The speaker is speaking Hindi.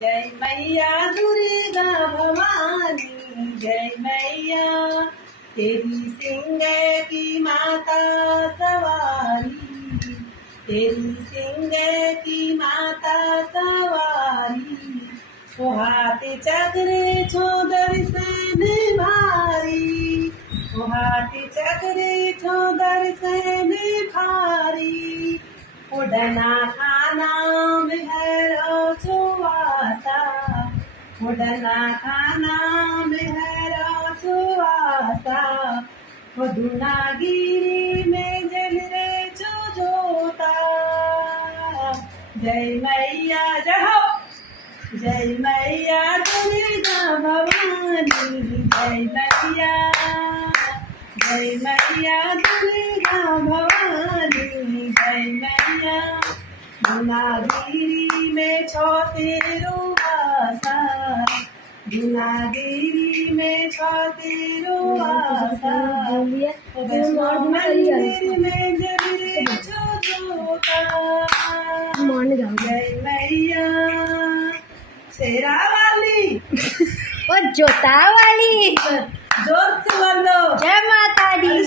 जय मैया दुर्गा भवानी, जय मैया तेरी सिंह की माता सवारी, तेरी सिंह की माता सवारी। सुहाते चक्र छोदर सन भारी, सुहाते चक्र छोदर सन भारी। उड़ना खाना मेहरा छुआता, उड़ना खाना मेहरा छुआता। दुनागिरी में जल रे जोता। जय मैया जय हो, जय मैया दुर्गा भवानी, जय मैया, जय मैया दुर्गा भवानी, जय मैया। दुनागिरी में छोतेरो आशा, दुनागिरी में छोतेरो आशा। वैष्णो मंदिर में जल जोता। जय मैया शेरा वाली और जोता वाली, जोर से बोलो जय माता दी।